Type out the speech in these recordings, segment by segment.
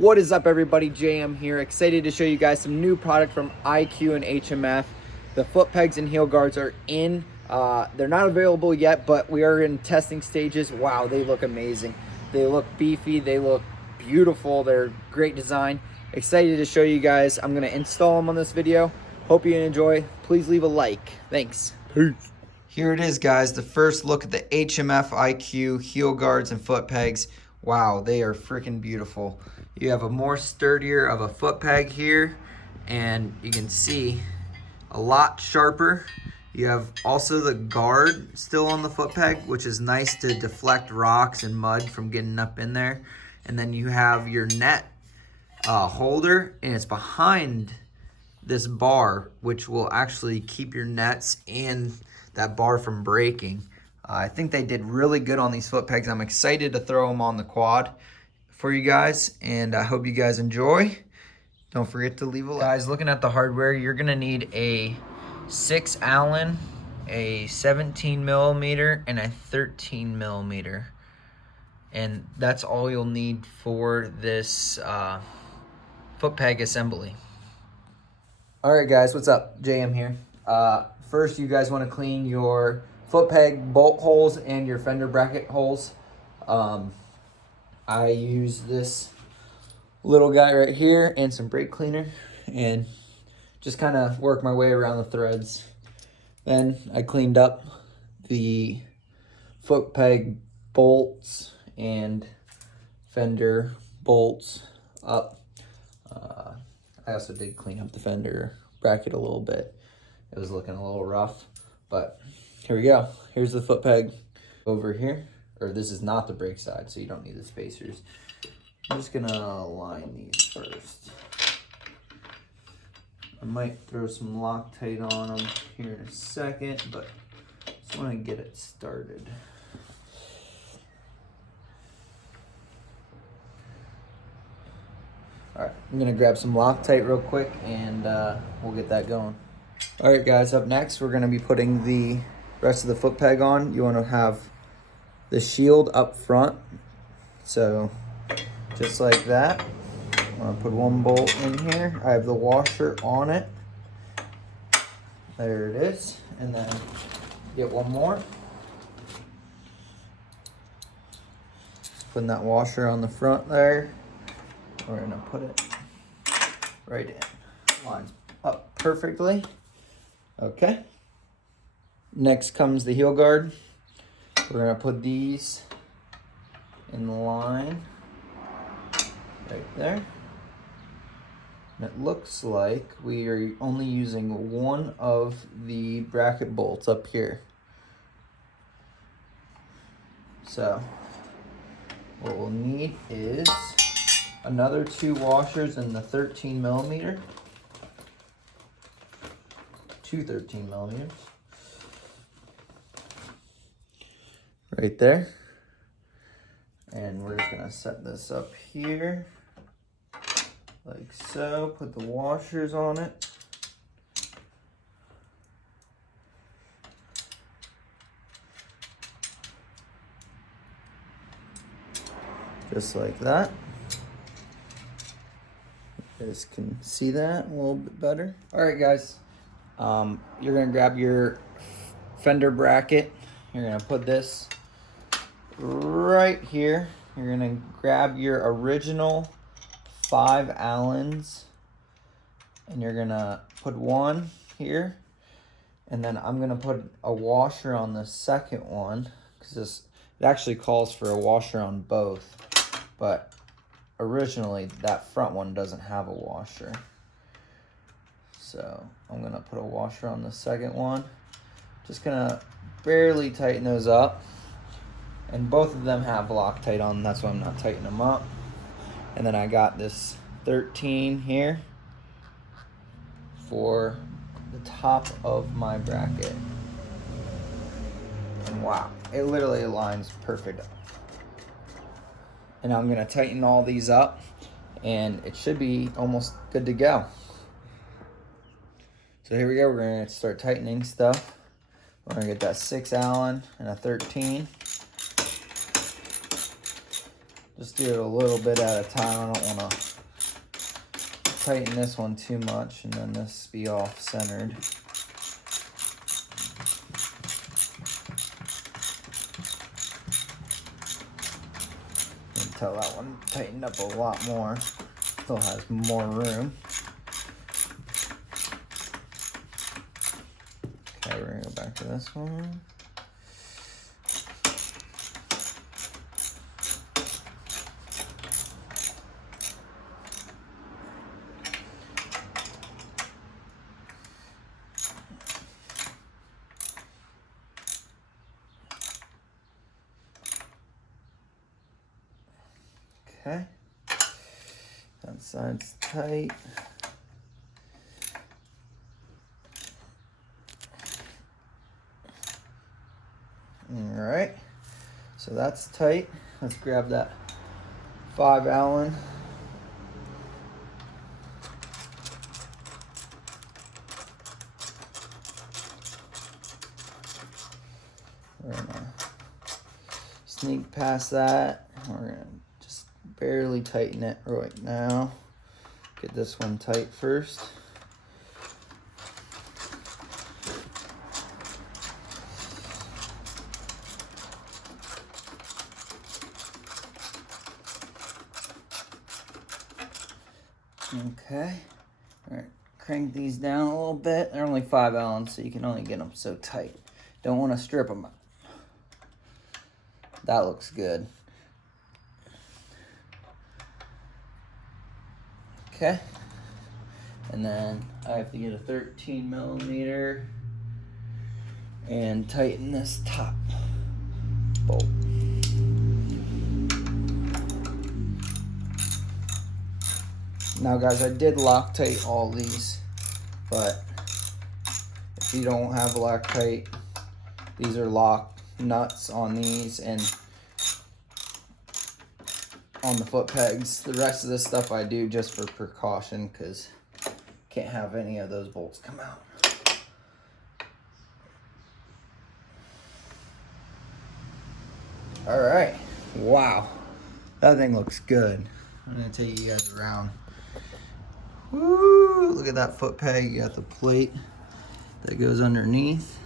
What is up, everybody? JM here, excited to show you guys some new product from IQ and HMF. The foot pegs and heel guards are in. They're not available yet, but we are in testing stages. Wow, they look amazing. They look beefy, they look beautiful, they're great design. Excited to show you guys. I'm gonna install them on this video. Hope you enjoy. Please leave a like. Thanks. Peace. Here it is, guys, the first look at the HMF IQ heel guards and foot pegs. Wow, they are freaking beautiful. You have a more sturdier of a foot peg here, and you can see a lot sharper. You have also the guard still on the foot peg, which is nice to deflect rocks and mud from getting up in there. And then you have your net holder, and it's behind this bar, which will actually keep your nets and that bar from breaking. I think they did really good on these foot pegs. I'm excited to throw them on the quad for you guys, and I hope you guys enjoy. Don't forget to leave a like. Guys, looking at the hardware, you're gonna need a 6 Allen, a 17 millimeter, and a 13 millimeter. And that's all you'll need for this foot peg assembly. All right, guys, what's up? JM here. First, you guys want to clean your foot peg bolt holes and your fender bracket holes. I use this little guy right here and some brake cleaner and just kind of work my way around the threads. Then I cleaned up the foot peg bolts and fender bolts up. I also did clean up the fender bracket a little bit. It was looking a little rough, but here we go. Here's the foot peg over here. Or this is not the brake side, so you don't need the spacers. I'm just gonna align these first. I might throw some Loctite on them here in a second, but just wanna get it started. All right, I'm gonna grab some Loctite real quick and we'll get that going. All right, guys, up next, we're gonna be putting the rest of the foot peg on. You wanna have the shield up front, so just like that. I'm gonna put one bolt in here. I have the washer on it. There it is. And then get one more. Putting that washer on the front there. We're gonna put it right in. Lines up perfectly. Okay. Next comes the heel guard. We're gonna put these in the line right there. And it looks like we are only using one of the bracket bolts up here. So what we'll need is another 2 washers in the 13 millimeter. 2 13 millimeters. Right there. And we're just gonna set this up here like so. Put the washers on it. Just like that. You guys can see that a little bit better. All right, guys. You're gonna grab your fender bracket. You're gonna put this right here. You're gonna grab your original 5 Allens and you're gonna put one here, and then I'm gonna put a washer on the second one because it actually calls for a washer on both, but originally that front one doesn't have a washer. So I'm gonna put a washer on the second one. Just gonna barely tighten those up. And both of them have Loctite on, that's why I'm not tightening them up. And then I got this 13 here for the top of my bracket. And wow, it literally aligns perfect. And I'm gonna tighten all these up and it should be almost good to go. So here we go, we're gonna start tightening stuff. We're gonna get that 6 Allen and a 13. Just do it a little bit at a time. I don't want to tighten this one too much and then this be off centered. Until that one tightened up a lot more. Still has more room. Okay, we're gonna go back to this one. Okay, that side's tight. All right, so that's tight. Let's grab that 5 Allen. We're gonna sneak past that. We're gonna just barely tighten it right now. Get this one tight first. Okay, all right, crank these down a little bit. They're only 5 Allen, so you can only get them so tight. Don't want to strip them. That looks good. Okay, and then I have to get a 13 millimeter and tighten this top bolt. Now guys, I did Loctite all these, but if you don't have Loctite, these are lock nuts on these and on the foot pegs. The rest of this stuff I do just for precaution because can't have any of those bolts come out. All right, wow, that thing looks good. I'm gonna take you guys around. Woo, look at that foot peg. You got the plate that goes underneath.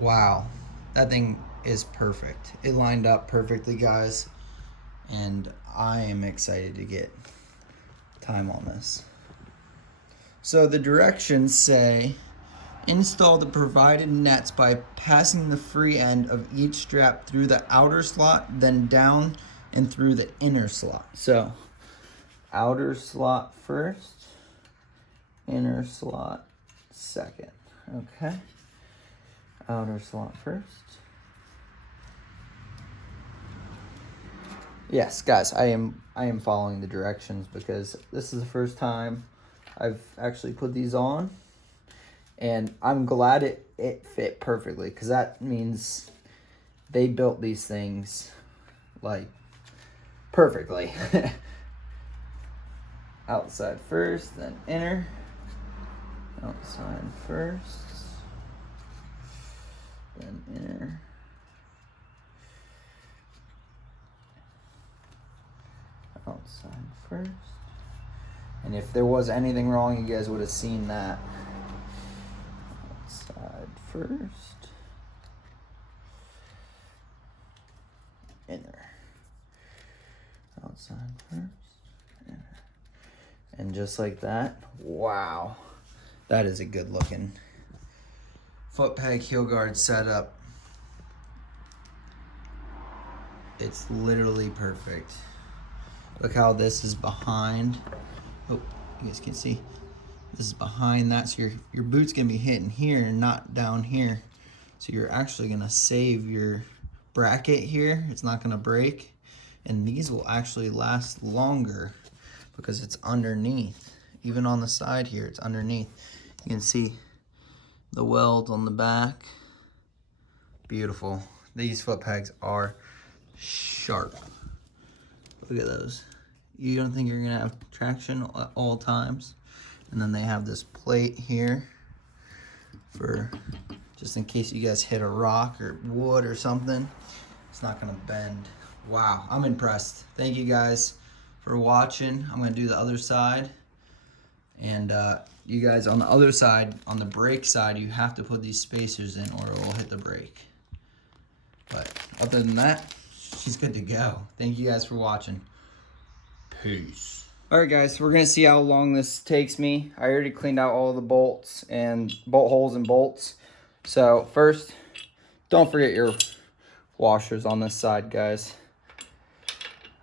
Wow, that thing is perfect. It lined up perfectly, guys, and I am excited to get time on this. So the directions say, install the provided nets by passing the free end of each strap through the outer slot, then down and through the inner slot. So outer slot first, inner slot second. Okay, outer slot first. Yes, guys, I am following the directions because this is the first time I've actually put these on. And I'm glad it fit perfectly because that means they built these things like perfectly. Outside first, then inner. Outside first, then inner. Outside first. And if there was anything wrong, you guys would have seen that. Outside first, inner. Outside first, inner. And just like that, wow, that is a good looking foot peg heel guard setup. It's literally perfect. Look how this is behind. Oh, you guys can see. This is behind that, so your boot's gonna be hitting here and not down here. So you're actually gonna save your bracket here. It's not gonna break. And these will actually last longer because it's underneath. Even on the side here, it's underneath. You can see the weld on the back. Beautiful. These foot pegs are sharp. Look at those. You don't think you're gonna have traction at all times. And then they have this plate here for just in case you guys hit a rock or wood or something. It's not gonna bend. Wow, I'm impressed. Thank you guys for watching. I'm gonna do the other side. And you guys on the other side, on the brake side, you have to put these spacers in or it will hit the brake. But other than that, she's good to go. Thank you guys for watching. Peace. All right, guys, we're gonna see how long this takes me. I already cleaned out all the bolts and bolt holes and bolts. So first, don't forget your washers on this side, guys.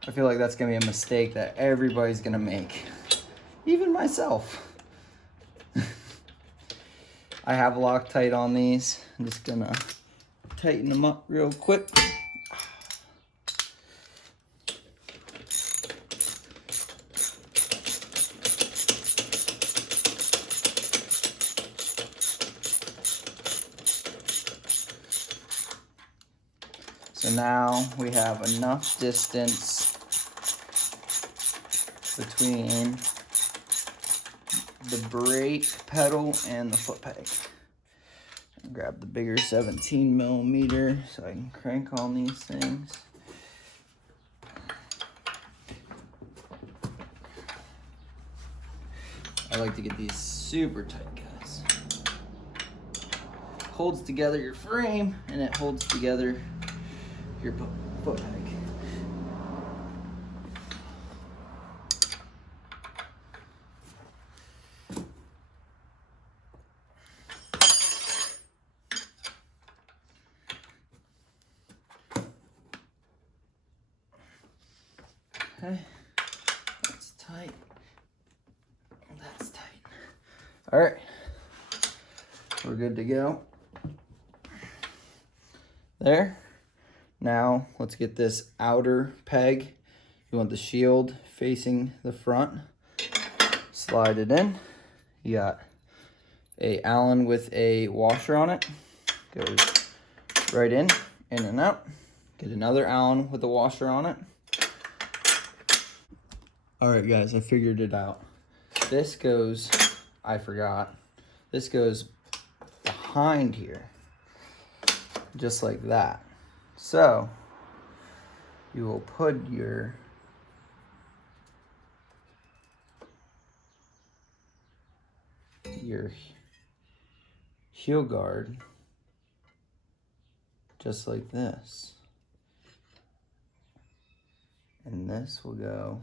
I feel like that's gonna be a mistake that everybody's gonna make. Even myself. I have Loctite on these. I'm just gonna tighten them up real quick. So now we have enough distance between the brake pedal and the foot peg. Grab the bigger 17 millimeter so I can crank on these things. I like to get these super tight, guys. Holds together your frame and it holds together your foot peg. Okay, that's tight. That's tight. All right, we're good to go. There. Now let's get this outer peg. You want the shield facing the front. Slide it in. You got a Allen with a washer on it. Goes right in and out. Get another Allen with a washer on it. All right, guys, I figured it out. This goes, I forgot, this goes behind here, just like that. So you will put your heel guard just like this. And this will go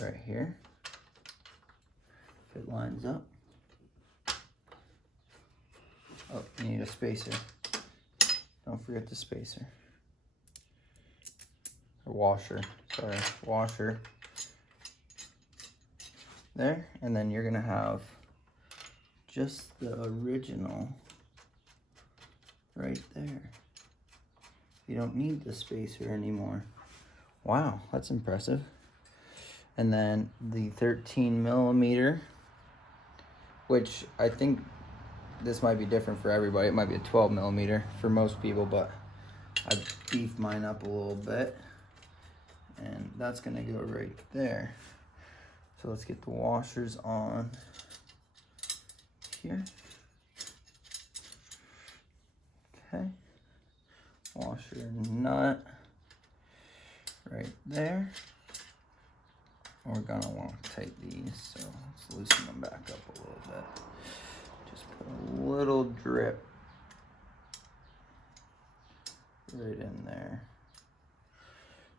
right here, if it lines up. Oh, you need a spacer. Don't forget the spacer. Or washer, sorry, washer. There, and then you're gonna have just the original right there. You don't need the spacer anymore. Wow, that's impressive. And then the 13 millimeter, which I think this might be different for everybody. It might be a 12 millimeter for most people, but I beefed mine up a little bit. And that's gonna go right there. So let's get the washers on here. Okay. Washer and nut right there. We're gonna want to tighten these, so let's loosen them back up a little bit. Just put a little drip right in there.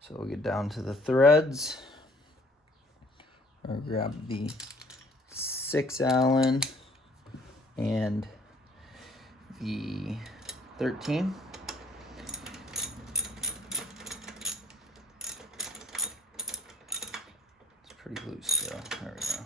So we'll get down to the threads. I'll grab the 6 Allen and the 13. Pretty loose still. There we go.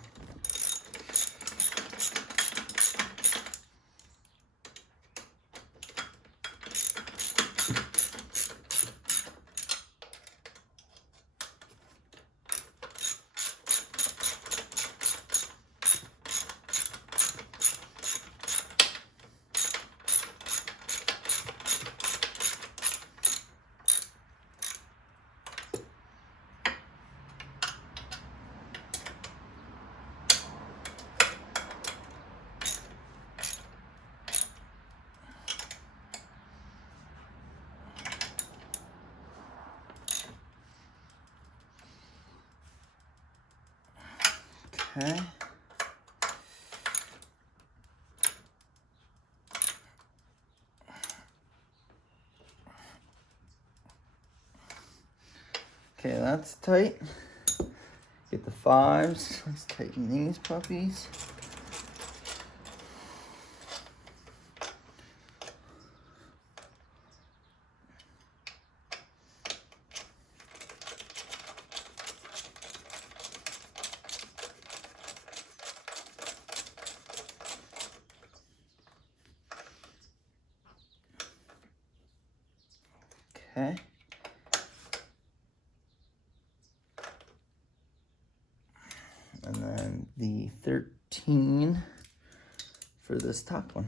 Okay. Okay, that's tight. Get the 5s. Let's tighten these puppies. Okay. And then the 13 for this top one.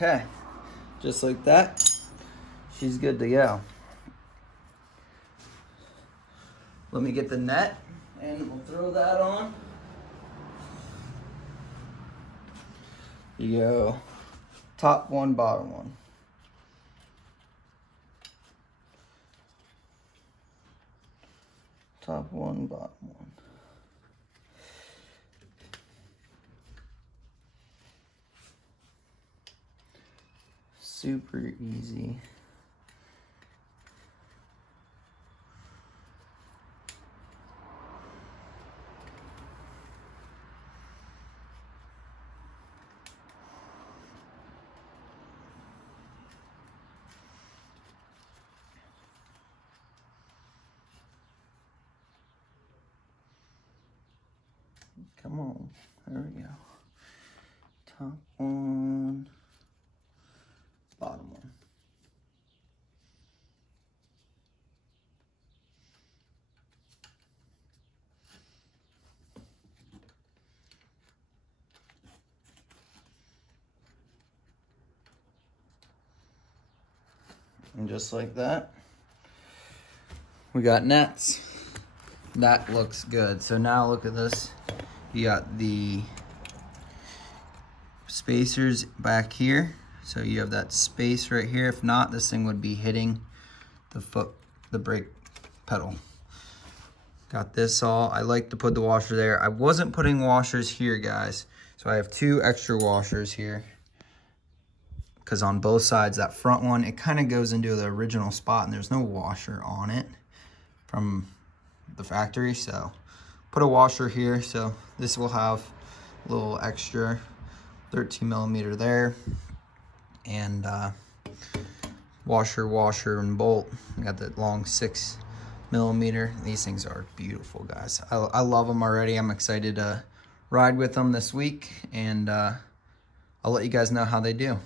Okay, just like that, she's good to go. Let me get the net and we'll throw that on. You go top one, bottom one. Top one, bottom one. Super easy. Come on, there we go. Top one, bottom one. And just like that, we got nets. That looks good. So now look at this. You got the spacers back here. So you have that space right here. If not, this thing would be hitting the brake pedal. Got this all. I like to put the washer there. I wasn't putting washers here, guys. So I have 2 extra washers here. Because on both sides, that front one, it kind of goes into the original spot and there's no washer on it from the factory. So put a washer here. So this will have a little extra 13mm there. And washer, and bolt. I got that long 6mm. These things are beautiful, guys. I love them already. I'm excited to ride with them this week. And I'll let you guys know how they do.